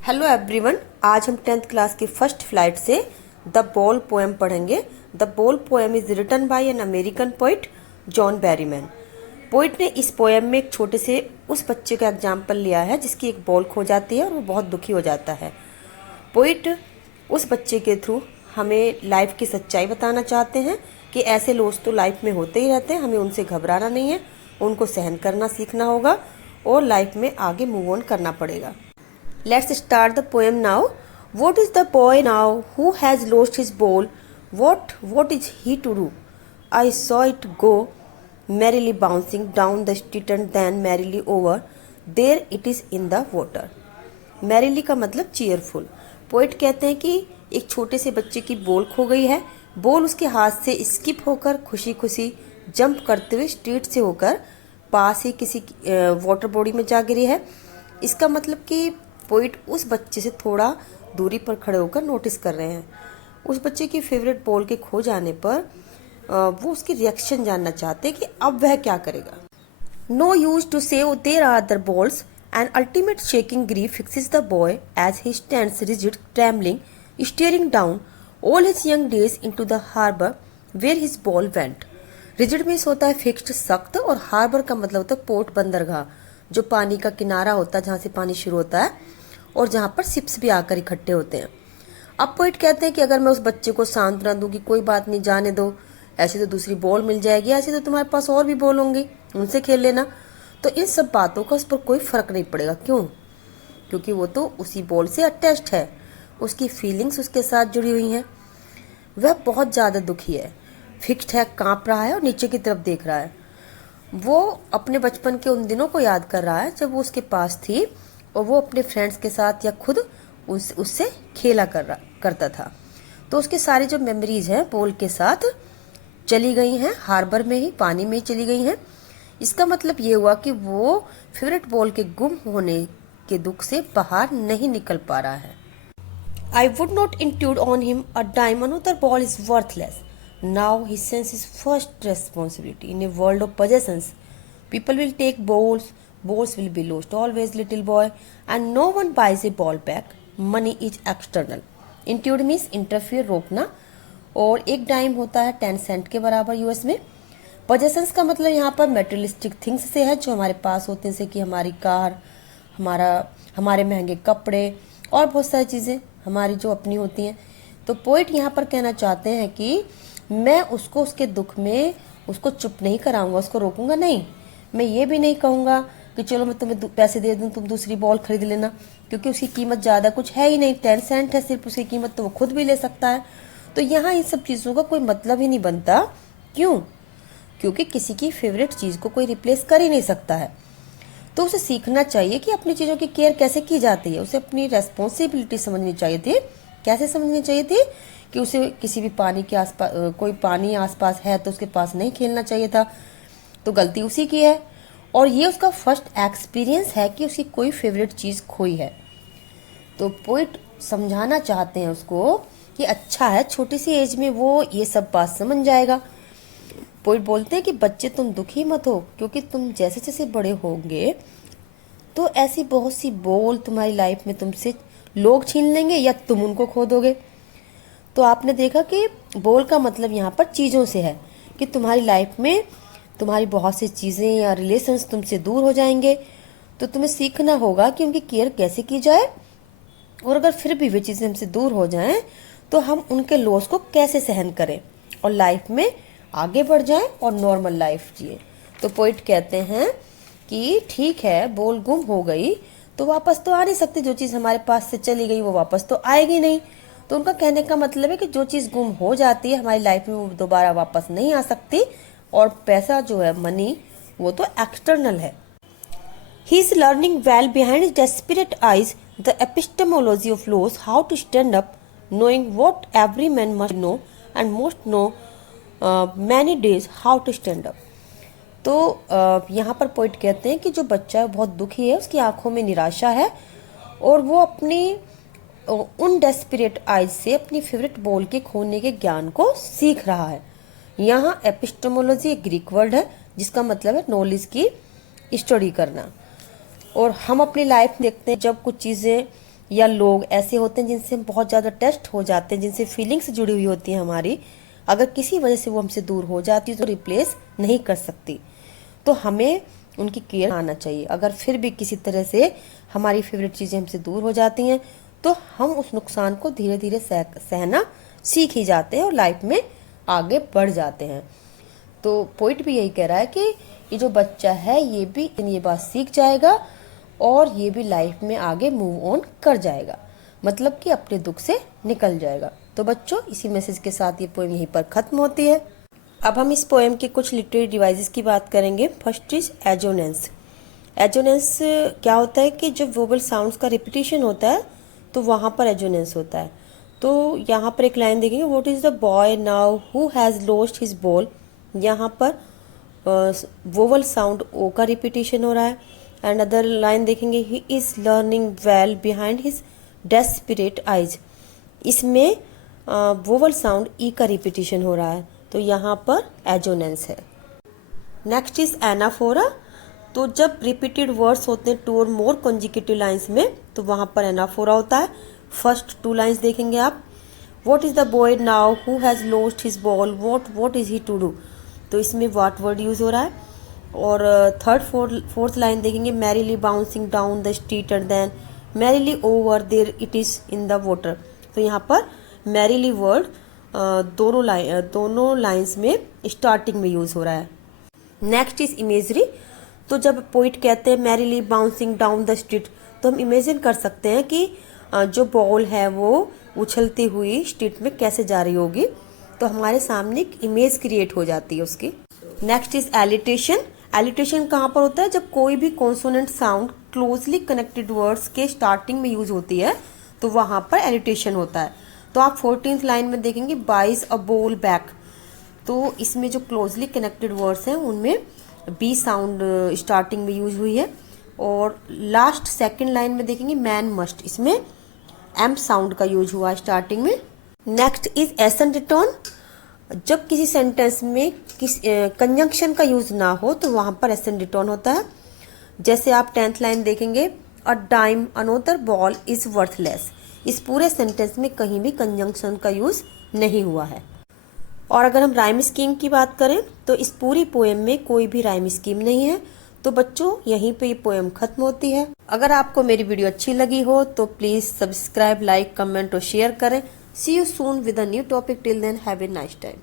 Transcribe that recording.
Hello everyone, आज हम 10th class की फर्स्ट फ्लाइट से द बॉल पोएम पढ़ेंगे। The ball poem is written by an American poet John Berryman. Poet ने इस पोएम में एक छोटे से उस बच्चे का एग्जाम्पल लिया है जिसकी एक बॉल खो जाती है और वो बहुत दुखी हो जाता है। पोइट उस बच्चे के थ्रू हमें लाइफ की सच्चाई बताना चाहते हैं कि ऐसे लॉस तो लाइफ में होते ही रहते हैं, हमें उनसे घबराना नहीं है, उनको सहन करना सीखना होगा और लाइफ में आगे मूव ऑन करना पड़ेगा। Let's start the poem now. What is the boy now who has lost his ball? What is he to do? I saw it go merrily bouncing down the street and then merrily over. There it is in the water. Merrily का मतलब cheerful. Poet कहते हैं कि एक छोटे से बच्चे की बॉल खो गई है। बॉल उसके हाथ से स्किप होकर खुशी खुशी जंप करते हुए स्ट्रीट से होकर पास ही किसी वाटर बॉडी में जा गिरी है। इसका मतलब कि पोइट उस बच्चे से थोड़ा दूरी पर खड़े होकर नोटिस कर रहे हैं। उस बच्चे की फेवरेट बॉल के खो जाने पर वो उसकी रिएक्शन जानना चाहते हैं कि अब वह क्या करेगा। No use to say there are other balls and ultimate shaking grief fixes the boy as he stands rigid trembling staring down all his young days into the harbour where his ball went. Rigid means होता है fixed, सख्त, और harbour का मतलब होता है port, बंदरगाह, जो पानी का किनारा होता है जहाँ से पानी शुरू होता है और जहाँ पर शिप्स भी आकर इकट्ठे होते हैं। अब पोइट कहते हैं कि अगर मैं उस बच्चे को सांत्वना दूं कि कोई बात नहीं, जाने दो, ऐसे तो दूसरी बॉल मिल जाएगी, ऐसे तो तुम्हारे पास और भी बॉल होंगी, उनसे खेल लेना, तो इन सब बातों का उस पर कोई फर्क नहीं पड़ेगा। क्यों? क्योंकि वो तो उसी बॉल से अटैच्ड है, उसकी फीलिंग्स उसके साथ जुड़ी हुई हैं। वह बहुत ज़्यादा दुखी है, फिक्स्ड है, कांप रहा है और नीचे की तरफ देख रहा है। वो अपने बचपन के उन दिनों को याद कर रहा है जब वो उसके पास थी और वो अपने फ्रेंड्स के साथ या खुद उससे खेला करता था। तो उसकी सारी जो मेमोरीज हैं बॉल के साथ चली गई हैं, हार्बर में ही, पानी में ही चली गई हैं। इसका मतलब ये हुआ कि वो फेवरेट बॉल के गुम होने के दुख से बाहर नहीं निकल पा रहा है। I would not intrude on him a dime. Another ball is worthless. Now he senses his first responsibility in a world of possessions. People will take balls, balls will be lost always, little boy, and no one buys a ball back. Money is external. Intrude means interfere, रोकना, और एक dime होता है 10 Saint के बराबर US में। Possessions का मतलब यहाँ पर मेटेरियलिस्टिक थिंग्स से है, जो हमारे पास होते हैं, जैसे कि हमारी कार, हमारे महंगे कपड़े और बहुत सारी चीज़ें हमारी जो अपनी होती हैं। तो पोइट यहाँ पर कहना चाहते हैं कि मैं उसको उसके दुख में उसको चुप नहीं कराऊंगा, उसको रोकूंगा नहीं। मैं ये भी नहीं कहूँगा कि चलो मैं तुम्हें पैसे दे दूँ, तुम दूसरी बॉल खरीद लेना, क्योंकि उसकी कीमत ज़्यादा कुछ है ही नहीं, 10 सेंट है सिर्फ उसकी कीमत, तो वो खुद भी ले सकता है। तो यहाँ इन सब चीज़ों का कोई मतलब ही नहीं बनता। क्यों? क्योंकि किसी की फेवरेट चीज़ को कोई रिप्लेस कर ही नहीं सकता है। तो उसे सीखना चाहिए कि अपनी चीज़ों की केयर कैसे की जाती है, उसे अपनी रेस्पॉन्सिबिलिटी समझनी चाहिए थी। कैसे समझनी चाहिए थी? कि उसे किसी भी पानी के आसपास, कोई पानी आसपास है तो उसके पास नहीं खेलना चाहिए था, तो गलती उसी की है। और ये उसका फर्स्ट एक्सपीरियंस है कि उसकी कोई फेवरेट चीज़ खोई है। तो पोइट समझाना चाहते हैं उसको कि अच्छा है, छोटी सी एज में वो ये सब बात समझ जाएगा। पोइट बोलते हैं कि बच्चे तुम दुखी मत हो, क्योंकि तुम जैसे जैसे बड़े होंगे तो ऐसी बहुत सी बॉल तुम्हारी लाइफ में तुमसे लोग छीन लेंगे या तुम उनको खो दोगे। तो आपने देखा कि बॉल का मतलब यहाँ पर चीज़ों से है, कि तुम्हारी लाइफ में तुम्हारी बहुत सी चीज़ें या रिलेशंस तुमसे दूर हो जाएंगे, तो तुम्हें सीखना होगा कि उनकी केयर कैसे की जाए, और अगर फिर भी वे चीज़ें हमसे दूर हो जाएं तो हम उनके लॉस को कैसे सहन करें और लाइफ में आगे बढ़ जाएं और नॉर्मल लाइफ जिए। तो पोइट कहते हैं कि ठीक है, बॉल गुम हो गई तो वापस तो आ नहीं सकती, जो चीज़ हमारे पास से चली गई वो वापस तो आएगी नहीं। तो उनका कहने का मतलब है कि जो चीज़ गुम हो जाती है हमारी लाइफ में वो दोबारा वापस नहीं आ सकती, और पैसा जो है, मनी, वो तो एक्सटर्नल है। He is learning well behind his desperate eyes the epistemology of laws, how to stand up, knowing what every man must know and most know many days how to stand up. तो यहाँ पर poet कहते हैं कि जो बच्चा है बहुत दुखी है, उसकी आंखों में निराशा है और वो अपनी उन डेस्परेट आइज से अपनी फेवरेट बॉल के खोने के ज्ञान को सीख रहा है। यहाँ एपिस्टेमोलॉजी एक ग्रीक वर्ड है जिसका मतलब है नॉलेज की स्टडी करना। और हम अपनी लाइफ में देखते हैं जब कुछ चीज़ें या लोग ऐसे होते हैं जिनसे हम बहुत ज़्यादा अटैच्ड हो जाते हैं, जिनसे फीलिंग्स जुड़ी हुई होती हैं हमारी, अगर किसी वजह से वो हमसे दूर हो जाती है तो रिप्लेस नहीं कर सकती। तो हमें उनकी केयर आना चाहिए। अगर फिर भी किसी तरह से हमारी फेवरेट चीज़ें हमसे दूर हो जाती हैं तो हम उस नुकसान को धीरे धीरे सहना सीख ही जाते हैं और लाइफ में आगे बढ़ जाते हैं। तो पोइट भी यही कह रहा है कि ये जो बच्चा है ये भी ये बात सीख जाएगा और ये भी लाइफ में आगे मूव ऑन कर जाएगा, मतलब कि अपने दुख से निकल जाएगा। तो बच्चों, इसी मैसेज के साथ ये पोएम यहीं पर खत्म होती है। अब हम इस पोएम के कुछ लिटरेरी डिवाइसेस की बात करेंगे। First is assonance. एजोनेंस क्या होता है कि जब वोवल साउंड्स का रिपीटिशन होता है तो वहाँ पर एजोनेंस होता है। तो यहाँ पर एक लाइन देखेंगे, what is the boy now who has lost his ball. यहाँ पर वोवल साउंड ओ का रिपीटिशन हो रहा है। एंड अदर लाइन देखेंगे, he is learning well behind his desperate eyes. इसमें वोवल साउंड ई का रिपीटिशन हो रहा है, तो यहाँ पर एजोनेंस है। Next is anaphora. तो जब रिपीटेड वर्ड्स होते हैं टू और मोर कॉन्जिक्यूटिव लाइन्स में तो वहाँ पर एनाफोरा होता है। फर्स्ट टू लाइन्स देखेंगे आप, what is the boy now who has lost his ball, what is he to do, तो इसमें व्हाट वर्ड यूज हो रहा है। और थर्ड फोर्थ लाइन देखेंगे, merrily bouncing down the street and then merrily over there it is in the water. तो यहाँ पर मैरीली वर्ड दोनों लाइन्स में स्टार्टिंग में यूज हो रहा है। Next is imagery. तो जब पोइट कहते हैं merrily bouncing down the street, तो हम इमेजिन कर सकते हैं कि जो बॉल है वो उछलती हुई स्ट्रीट में कैसे जा रही होगी, तो हमारे सामने एक इमेज क्रिएट हो जाती है उसकी। Next is एलिटेशन। एलिटेशन कहाँ पर होता है, जब कोई भी consonant sound closely connected words के स्टार्टिंग में यूज होती है तो वहां पर एलिटेशन होता है। तो आप 14th लाइन में देखेंगे, बाइज अ बॉल बैक। तो इसमें जो क्लोजली कनेक्टेड वर्ड्स हैं उनमें बी साउंड स्टार्टिंग में यूज हुई है। और लास्ट सेकंड लाइन में देखेंगे, मैन मस्ट, इसमें एम साउंड का यूज हुआ है स्टार्टिंग में। नेक्स्ट इज एसेंडिटोन। जब किसी सेंटेंस में कंजंक्शन का यूज ना हो तो वहां पर एसेंडिटोन होता है। जैसे आप 10th लाइन देखेंगे, a dime another ball is worthless. इस पूरे सेंटेंस में कहीं भी कंजंक्शन का यूज नहीं हुआ है। और अगर हम राइम स्कीम की बात करें तो इस पूरी पोएम में कोई भी राइम स्कीम नहीं है। तो बच्चों, यहीं पे ये पोएम खत्म होती है। अगर आपको मेरी वीडियो अच्छी लगी हो तो प्लीज सब्सक्राइब, लाइक, कमेंट और शेयर करें। See you soon with a new topic. Till then have a nice time.